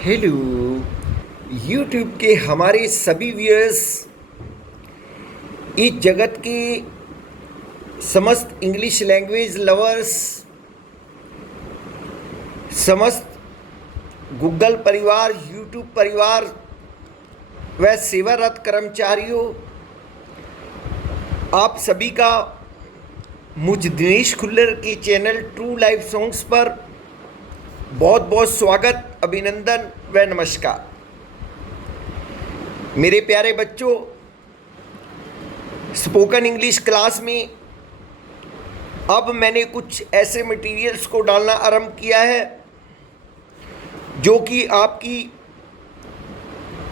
Hello YouTube के हमारे सभी व्यूअर्स, इस जगत के समस्त इंग्लिश लैंग्वेज लवर्स, समस्त गूगल परिवार, यूट्यूब परिवार व सेवारत कर्मचारियों, आप सभी का मुझ दिनेश खुल्लर के चैनल ट्रू लाइफ सॉन्ग्स पर बहुत बहुत स्वागत, अभिनंदन व नमस्कार। मेरे प्यारे बच्चों, स्पोकन इंग्लिश क्लास में अब मैंने कुछ ऐसे मटेरियल्स को डालना आरंभ किया है जो कि आपकी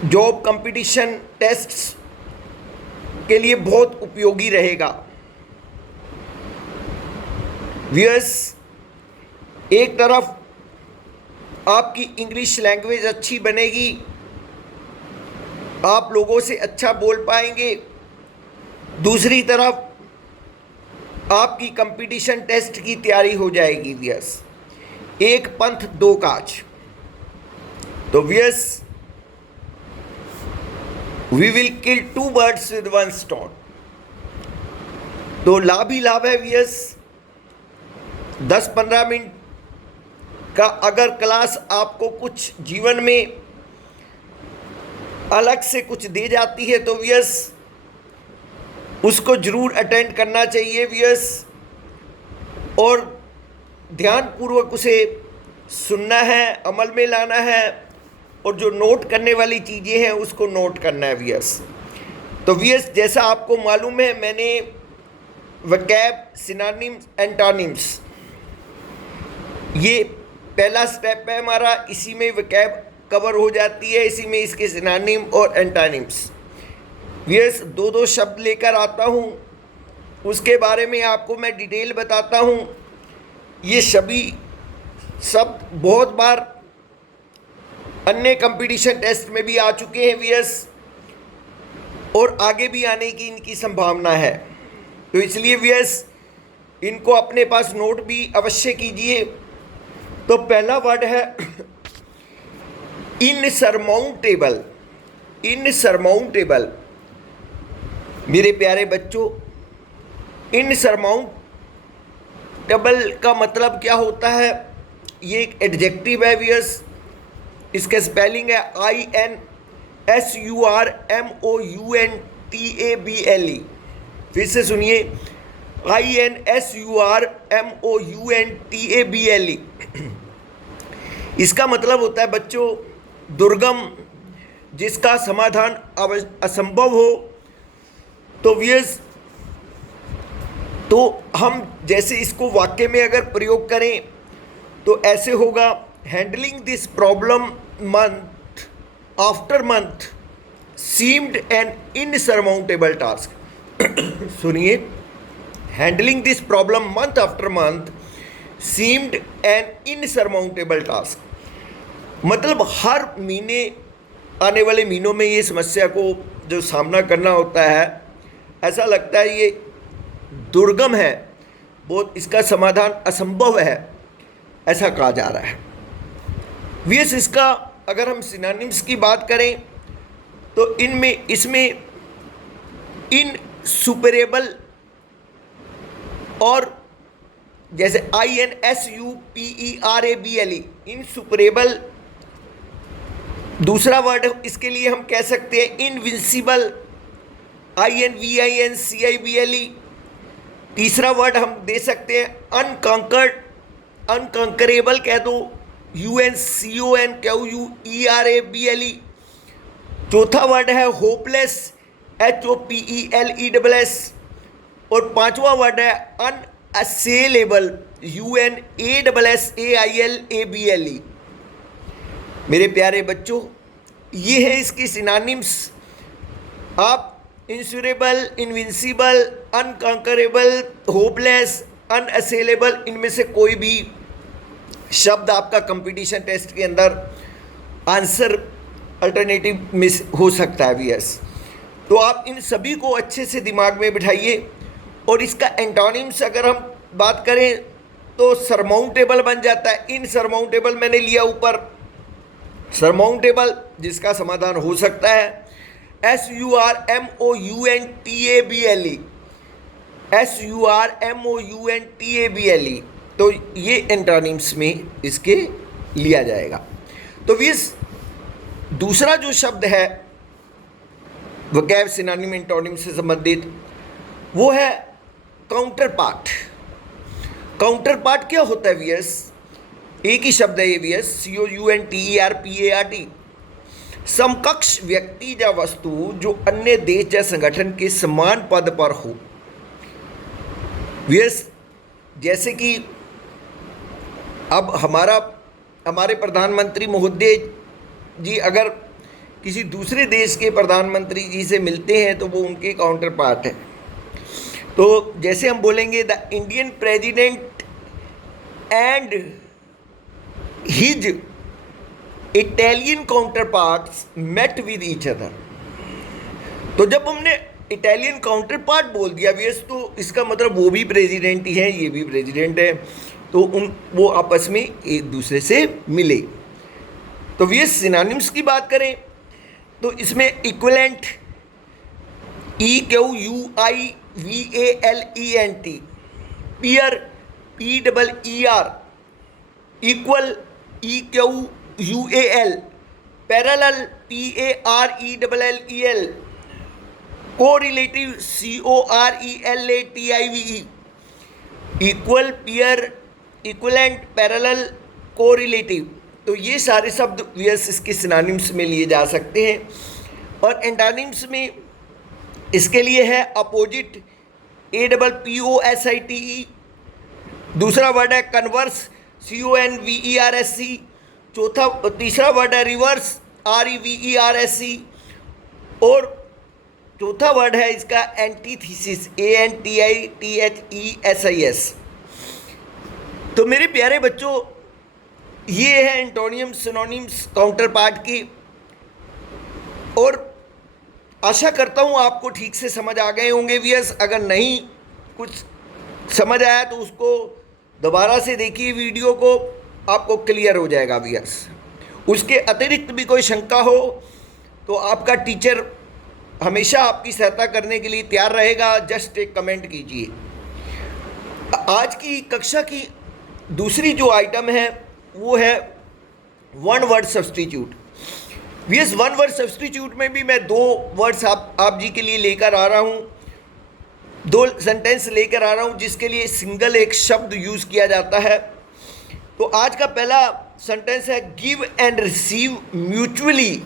जॉब कंपटीशन टेस्ट्स के लिए बहुत उपयोगी रहेगा। व्यूअर्स, एक तरफ आपकी इंग्लिश लैंग्वेज अच्छी बनेगी, आप लोगों से अच्छा बोल पाएंगे, दूसरी तरफ आपकी कंपटीशन टेस्ट की तैयारी हो जाएगी। व्यूअर्स, एक पंथ दो काज। तो viewers, we will kill two birds with one stone. तो लाभ ही लाभ है व्यूअर्स। 10-15 मिनट का अगर क्लास आपको कुछ जीवन में अलग से कुछ दे जाती है तो व्यूअर्स उसको जरूर अटेंड करना चाहिए व्यूअर्स, और ध्यानपूर्वक उसे सुनना है, अमल में लाना है, और जो नोट करने वाली चीज़ें हैं उसको नोट करना है व्यूअर्स। तो व्यूअर्स, जैसा आपको मालूम है, मैंने वोकैब, सिनोनिम्स, एंटोनिम्स, ये पहला स्टेप है हमारा। इसी में वोकैब कवर हो जाती है, इसी में इसके सिनोनिम और एंटोनिम्स। व्यूअर्स, दो शब्द लेकर आता हूँ, उसके बारे में आपको मैं डिटेल बताता हूँ। ये सभी शब्द बहुत बार अन्य कंपटीशन टेस्ट में भी आ चुके हैं व्यूअर्स, और आगे भी आने की इनकी संभावना है। तो इसलिए व्यूअर्स, इनको अपने पास नोट भी अवश्य कीजिए। तो पहला वर्ड है इनसरमाउंटेबल। इनसरमाउंटेबल मेरे प्यारे बच्चों, इनसरमाउंटेबल का मतलब क्या होता है? ये एक एडजेक्टिव है व्यूअर्स। इसका स्पेलिंग है INSURMOUNTABLE। फिर से सुनिए, INSURMOUNTABLE। इसका मतलब होता है बच्चों, दुर्गम, जिसका समाधान असंभव हो। तो व्यूअर्स, तो हम जैसे इसको वाक्य में अगर प्रयोग करें तो ऐसे होगा, handling this problem month after month seemed an insurmountable task. सुनिए, handling this problem month after month seemed an insurmountable task. मतलब हर महीने, आने वाले महीनों में ये समस्या को जो सामना करना होता है, ऐसा लगता है ये दुर्गम है, बहुत, इसका समाधान असंभव है, ऐसा कहा जा रहा है। व्यूअर्स, इसका अगर हम सिनोनिम्स की बात करें तो इसमें इनसुपरेबल और जैसे INSUPERABLE, इनसुपरेबल। दूसरा वर्ड इसके लिए हम कह सकते हैं इनविंसिबल, INVINCIBLE। तीसरा वर्ड हम दे सकते हैं अनकॉन्कर्ड, अनकॉन्करेबल कह दो, UNCONQUERABLE। चौथा वर्ड है होपलेस, HOPELESS। और पांचवा वर्ड है अनअसेलेबल, UNASSAILABLE। मेरे प्यारे बच्चों, ये है इसकी सिनोनिम्स। आप इंश्योरेबल, इनविंसिबल, अनकॉन्करेबल, होपलेस, अनअसेलेबल, इनमें से कोई भी शब्द आपका कंपटीशन टेस्ट के अंदर आंसर अल्टरनेटिव में हो सकता है व्यूअर्स। तो आप इन सभी को अच्छे से दिमाग में बिठाइए। और इसका एंटोनिम्स अगर हम बात करें तो सरमाउंटेबल बन जाता है। इनसरमाउंटेबल मैंने लिया ऊपर, सरमाउंटेबल जिसका समाधान हो सकता है, SURMOUNTABLE, SURMOUNTABLE, तो ये एंटोनिम्स में इसके लिया जाएगा। तो इस दूसरा जो शब्द है वोकैब सिनोनिम एंटोनिम से संबंधित, वो है काउंटर पार्ट। काउंटर पार्ट क्या होता है वियस? एक ही शब्द है ये वियस, COUNTERPART। समकक्ष व्यक्ति या वस्तु जो अन्य देश या संगठन के समान पद पर हो। वियस जैसे कि अब हमारे प्रधानमंत्री महोदय जी अगर किसी दूसरे देश के प्रधानमंत्री जी से मिलते हैं तो वो उनके काउंटर पार्ट है। तो जैसे हम बोलेंगे the Indian president and his Italian counterparts met with each other. तो जब हमने इटालियन काउंटर पार्ट बोल दिया वियस, तो इसका मतलब वो भी प्रेसिडेंट ही है, ये भी प्रेसिडेंट है, तो वो आपस में एक दूसरे से मिले। तो वियस सिनोनिम्स की बात करें तो इसमें equivalent, EQUIVALENT, peer, PEER, equal, EQUAL, parallel, PARELLEL, correlative, CORELATIVE, equal, peer, equivalent, parallel, correlative. तो ये सारे शब्द वियस इसके सिनोनिम्स में लिए जा सकते हैं। और एंटोनिम्स में इसके लिए है अपोजिट, APPOSITE। दूसरा वर्ड है कन्वर्स, CONVERSE। तीसरा वर्ड है रिवर्स, REVERSE। और चौथा वर्ड है इसका एंटीथीसिस, ANTITHESIS। तो मेरे प्यारे बच्चों, ये है एंटोनियम सिनोनिम्स काउंटर पार्ट की। और आशा करता हूँ आपको ठीक से समझ आ गए होंगे वियस। अगर नहीं कुछ समझ आया तो उसको दोबारा से देखिए वीडियो को, आपको क्लियर हो जाएगा वियस। उसके अतिरिक्त भी कोई शंका हो तो आपका टीचर हमेशा आपकी सहायता करने के लिए तैयार रहेगा। जस्ट एक कमेंट कीजिए। आज की कक्षा की दूसरी जो आइटम है वो है वन वर्ड सब्स्टिट्यूट। वियस वन वर्ड सब्स्टिट्यूट में भी मैं दो वर्ड्स आप जी के लिए लेकर आ रहा हूँ, दो सेंटेंस लेकर आ रहा हूँ जिसके लिए सिंगल एक शब्द यूज़ किया जाता है। तो आज का पहला सेंटेंस है give and receive mutually.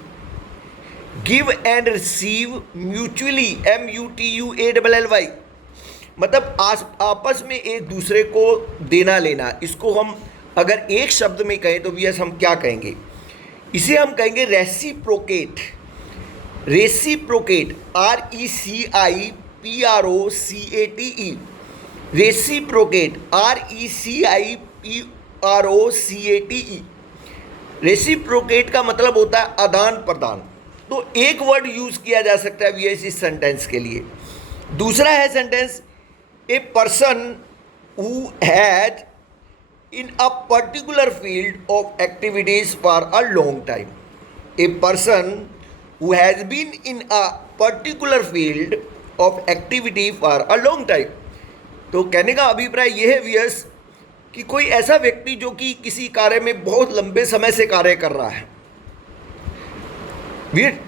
Give and receive mutually, MUTUALLY, मतलब आपस में एक दूसरे को देना लेना। इसको हम अगर एक शब्द में कहें तो वियस हम क्या कहेंगे? इसे हम कहेंगे reciprocate. Reciprocate, RECIPROCATE, reciprocate, RECIPROCATE। Reciprocate का मतलब होता है आदान प्रदान। तो एक वर्ड यूज किया जा सकता है वियस इस सेंटेंस के लिए। दूसरा है sentence a person who has in a particular field of activities for a long time. A person who has been in a particular field of activity for a long time. तो कहने का अभिप्राय यह है वियस कि कोई ऐसा व्यक्ति जो कि किसी कार्य में बहुत लंबे समय से कार्य कर रहा है। वीर,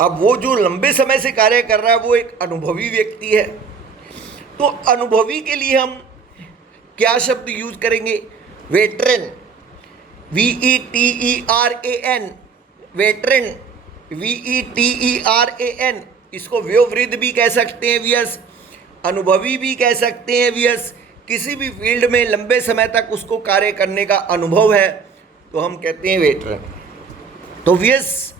अब वो जो लंबे समय से कार्य कर रहा है वो एक अनुभवी व्यक्ति है। तो अनुभवी के लिए हम क्या शब्द यूज करेंगे? Veteran, VETERAN, veteran, VETERAN। इसको वयोवृद्ध भी कह सकते हैं वियस, अनुभवी भी कह सकते हैं वियस। किसी भी फील्ड में लंबे समय तक उसको कार्य करने का अनुभव है तो हम कहते हैं वेटरन। तो वियस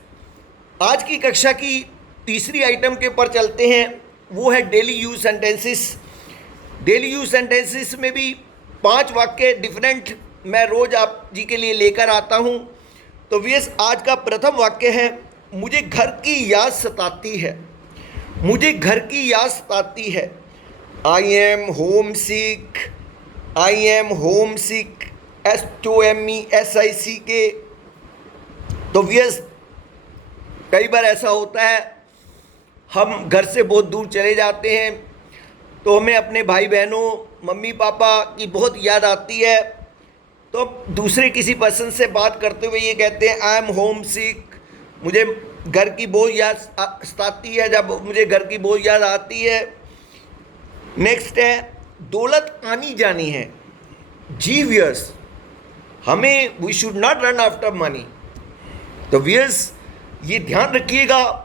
आज की कक्षा की तीसरी आइटम के ऊपर चलते हैं, वो है daily use sentences. Daily use sentences में भी 5 वाक्य डिफरेंट मैं रोज आप जी के लिए लेकर आता हूँ। तो वियस आज का प्रथम वाक्य है मुझे घर की याद सताती है। मुझे घर की याद सताती है। I am home sick, I am home sick, SOMESICK। तो व्यस कई बार ऐसा होता है, हम घर से बहुत दूर चले जाते हैं तो हमें अपने भाई बहनों, मम्मी पापा की बहुत याद आती है। तो अब दूसरे किसी पर्सन से बात करते हुए ये कहते हैं, आई एम होम सिक, मुझे घर की बहुत याद सताती है, जब मुझे घर की बहुत याद आती है। नेक्स्ट है, दौलत आनी जानी है। जी व्यस, हमें we should not run after money. तो व्यस ये ध्यान रखिएगा,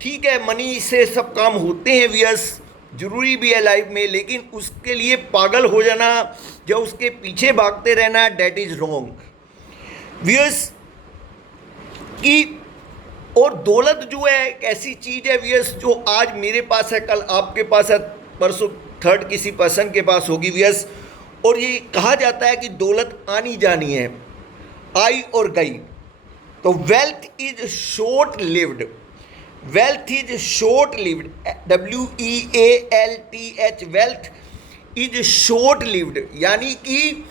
ठीक है मनी से सब काम होते हैं व्यस, जरूरी भी है लाइफ में, लेकिन उसके लिए पागल हो जाना या उसके पीछे भागते रहना, डेट इज रॉन्ग व्यस की। और दौलत जो है एक ऐसी चीज़ है व्यस, जो आज मेरे पास है, कल आपके पास है, परसों थर्ड किसी पर्सन के पास होगी व्यस। और ये कहा जाता है कि दौलत आनी जानी है, आई और गई। तो wealth is short lived, wealth is short lived, WEALTH, wealth is short lived, यानी कि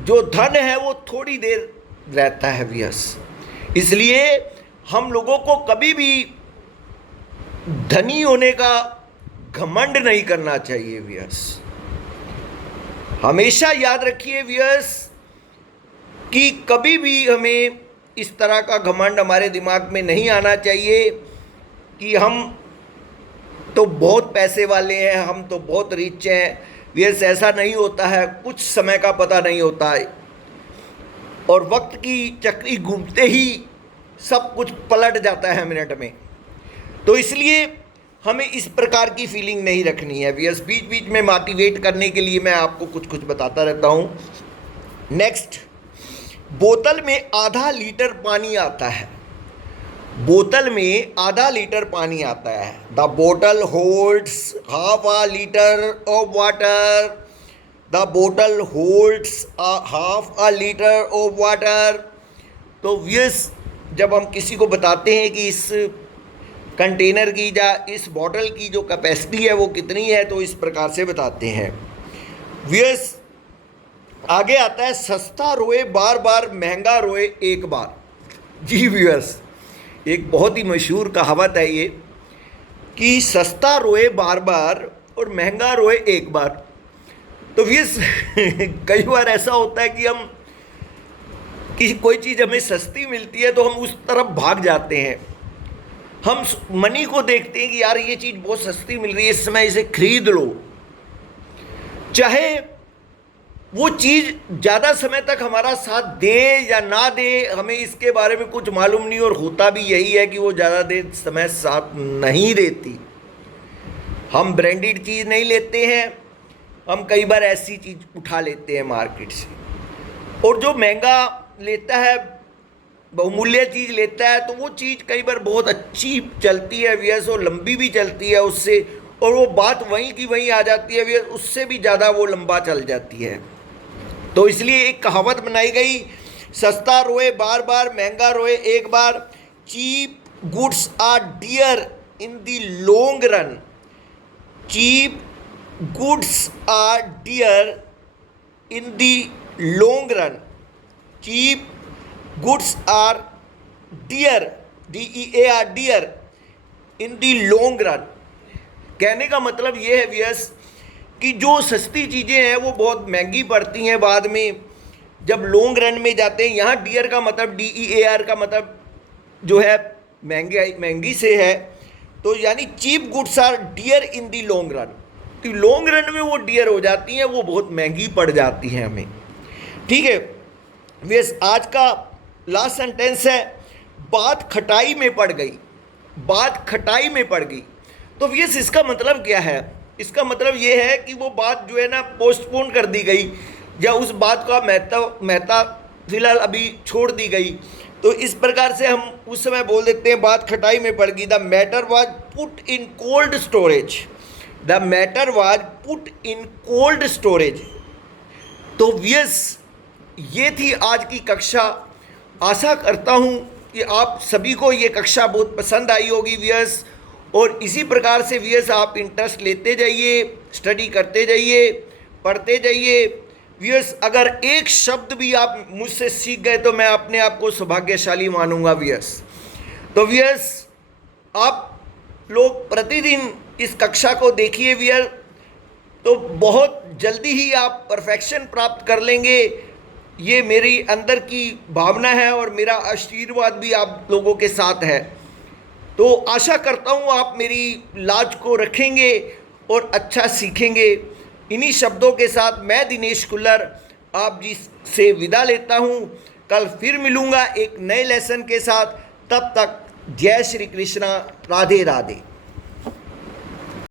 जो धन है वो थोड़ी देर रहता है व्यस। इसलिए हम लोगों को कभी भी धनी होने का घमंड नहीं करना चाहिए व्यस। हमेशा याद रखिए व्यस कि कभी भी हमें इस तरह का घमंड हमारे दिमाग में नहीं आना चाहिए कि हम तो बहुत पैसे वाले हैं, हम तो बहुत रिच हैं व्यस। ऐसा नहीं होता है, कुछ समय का पता नहीं होता है और वक्त की चक्री घूमते ही सब कुछ पलट जाता है मिनट में। तो इसलिए हमें इस प्रकार की फीलिंग नहीं रखनी है व्यस। बीच बीच में मोटिवेट करने के लिए मैं आपको कुछ कुछ बताता रहता हूँ। नेक्स्ट, बोतल में आधा लीटर पानी आता है, बोतल में आधा लीटर पानी आता है। द बोतल holds half a litre of water, the बोतल holds half a litre of water. तो व्यस जब हम किसी को बताते हैं कि इस कंटेनर की या इस बॉटल की जो कैपेसिटी है वो कितनी है, तो इस प्रकार से बताते हैं व्यस। आगे आता है, सस्ता रोए बार बार, महंगा रोए एक बार। जी व्यस, एक बहुत ही मशहूर कहावत है ये कि सस्ता रोए बार बार और महंगा रोए एक बार। तो व्यस कई बार ऐसा होता है कि हम कोई चीज़ हमें सस्ती मिलती है तो हम उस तरफ भाग जाते हैं, हम मनी को देखते हैं कि यार ये चीज़ बहुत सस्ती मिल रही है, इस समय इसे खरीद लो, चाहे वो चीज़ ज़्यादा समय तक हमारा साथ दे या ना दे, हमें इसके बारे में कुछ मालूम नहीं। और होता भी यही है कि वो ज़्यादा देर समय साथ नहीं देती। हम ब्रांडेड चीज़ नहीं लेते हैं, हम कई बार ऐसी चीज़ उठा लेते हैं मार्केट से। और जो महंगा लेता है, बहुमूल्य चीज़ लेता है, तो वो चीज़ कई बार बहुत अच्छी चलती है व्यस, और लंबी भी चलती है उससे, और वो बात वहीं की वहीं आ जाती है व्यस, उससे भी ज़्यादा वो लंबा चल जाती है। तो इसलिए एक कहावत बनाई गई, सस्ता रोए बार बार, महंगा रोए एक बार। Cheap goods are dear in the long run, cheap goods are dear in the long run, cheap goods are dear, DEAR, dear in the long run. कहने का मतलब ये है व्यस कि जो सस्ती चीज़ें हैं वो बहुत महंगी पड़ती हैं बाद में, जब लॉन्ग रन में जाते हैं। यहाँ डियर का मतलब, DEAR का मतलब जो है महंगी से है, तो यानी cheap goods are dear in the long run. तो लॉन्ग रन में वो डियर हो जाती हैं, वो बहुत महंगी पड़ जाती हैं हमें। ठीक है व्यस, आज का लास्ट सेंटेंस है, बात खटाई में पड़ गई, बात खटाई में पड़ गई। तो व्यस इसका मतलब क्या है? इसका मतलब ये है कि वो बात जो है ना पोस्टपोन कर दी गई, या उस बात का महत्ता फिलहाल अभी छोड़ दी गई। तो इस प्रकार से हम उस समय बोल देते हैं बात खटाई में पड़ गई। The matter was put in cold storage, the matter was put in cold storage. तो व्यस ये थी आज की कक्षा। आशा करता हूँ कि आप सभी को ये कक्षा बहुत पसंद आई होगी व्यस, और इसी प्रकार से व्यस आप इंटरेस्ट लेते जाइए, स्टडी करते जाइए, पढ़ते जाइए व्यूअर्स, अगर एक शब्द भी आप मुझसे सीख गए तो मैं अपने आप को सौभाग्यशाली मानूंगा व्यूअर्स। तो व्यूअर्स, आप लोग प्रतिदिन इस कक्षा को देखिए व्यूअर, तो बहुत जल्दी ही आप परफेक्शन प्राप्त कर लेंगे। ये मेरी अंदर की भावना है और मेरा आशीर्वाद भी आप लोगों के साथ है। तो आशा करता हूँ आप मेरी लाज को रखेंगे और अच्छा सीखेंगे। इन्हीं शब्दों के साथ मैं दिनेश कुल्लर आप जी से विदा लेता हूँ। कल फिर मिलूँगा एक नए लेसन के साथ। तब तक जय श्री कृष्णा, राधे राधे।